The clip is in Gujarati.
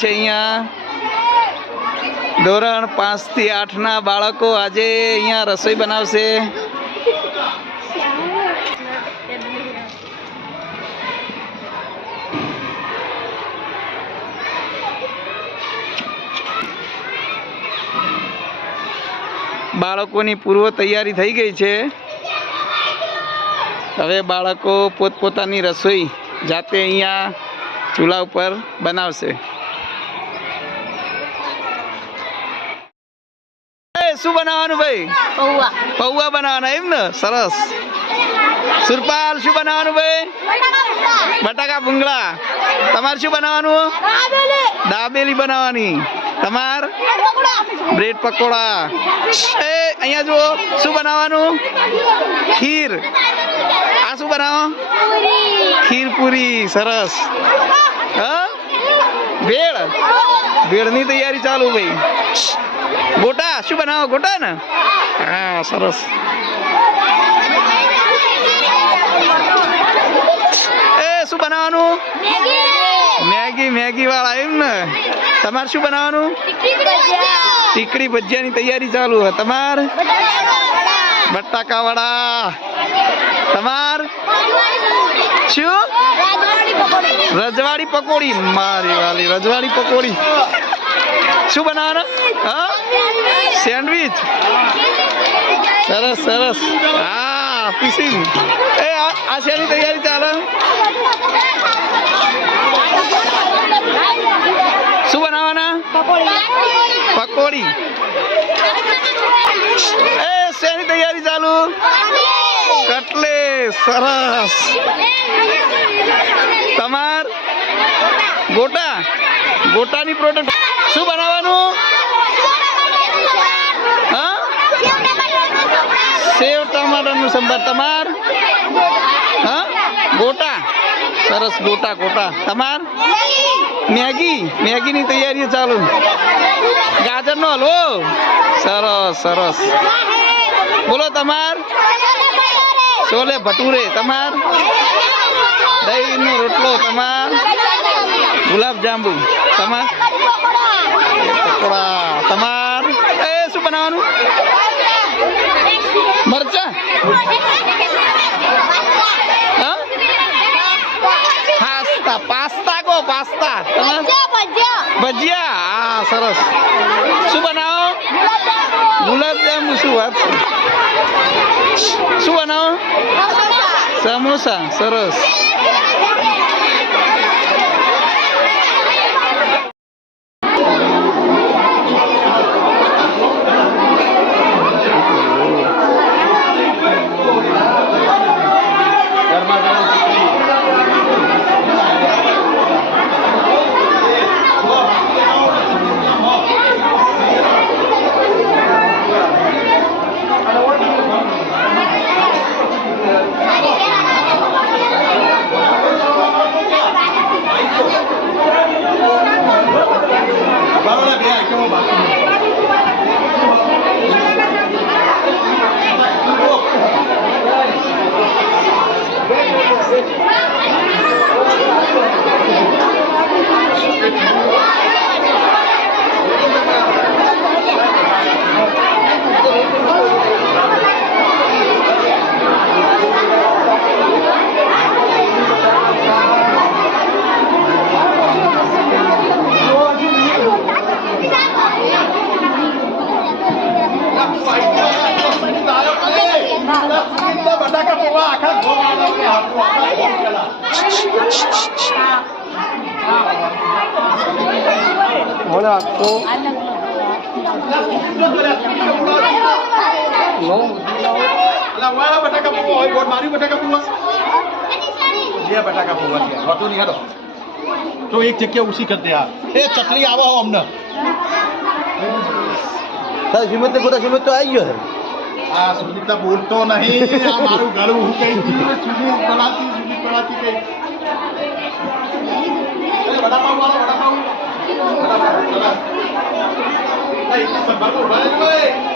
છે અહીંયા? ધોરણ પાંચથી આઠ ના બાળકો આજે અહીંયા રસોઈ બનાવશે. બાળકોની પૂર્વ તૈયારી થઈ ગઈ છે. હવે બાળકો પોતપોતાની રસોઈ જાતે અહીંયા ચૂલા ઉપર બનાવશે. શું બનાવવાનું ભાઈ? પૌવા. પૌવા બનાવવાના એમ ને? સરસ. સુરપાલ શું બનાવવાનું ભાઈ? બટાકા ભૂંગળા. તમારે શું બનાવવાનું? દાબેલી બનાવવાની. તમાર? બ્રેડ પકોડા. એ અહીંયા જુઓ શું બનાવવાનું? ખીર. આ શું બનાવો? ખીર પૂરી. સરસ. હ? ભેળ? ભેળની તૈયારી ચાલુ ભાઈ. ગોટા શું બનાવો ગોટા ને? હા સરસ. એ શું બનાવવાનું? મેગી મેગી વાળા એમ ને? તમારે શું બનાવવાનું? ટીકડી ભજીયાની તૈયારી ચાલુ હે. તમાર? બટાકા વડા તમાર? શું? રજવાડી પકોડી. મારી વાલી રજવાડી પકોડી. શું બનાવવાના? હા? સેન્ડવિચ સરસ સરસ. હા ફિશિંગ એ, આ શેની તૈયારી ચાલે? શું બનાવવાના? પકોડી. એ, શેની તૈયારી ચાલુ? કટલે સરસ. તમાર? ગોટા. ગોટાની પ્રોડક્ટ શું બનાવવાનું? હા? સેવ ટમાટરનું સંભાર તમાર? હા? ગોટા? સરસ, ગોટા ગોટા. તમાર? મેગી. મેગીની તૈયારી ચાલુ. ગાજરનો હલવો. સરસ સરસ. બોલો તમાર? છોલે ભટુરે. તમાર? દહીંનો રોટલો તમાર? ગુલાબ જાંબુ. તમાર? તમાર એ શું બનાવવાનું મરચા હા પાસ્તા પાસ્તા કો પાસ્તા. ભજીયા હા સરસ. શું બનાવો? ગુલાબ જાંબુ શું વાત? છે શું બનાવો? સમોસા સરસ. મને આપતો બટાકા પોવા હોય ગોળ બટાકા પોવા જે બટાકા પોવા છે વાતો નહીં હેડો તો એક જગ્યા ઉસી કરી દે આ એ ચકલી આવો હો અમને શ્રીમત ગોટા શ્રીમત તો આવી ગયો આ સુમિતા બોલતો નહીં આ મારું ગળું હું કઈ સુમિત બનાતી સુનિત બનાતી કઈ Và nói.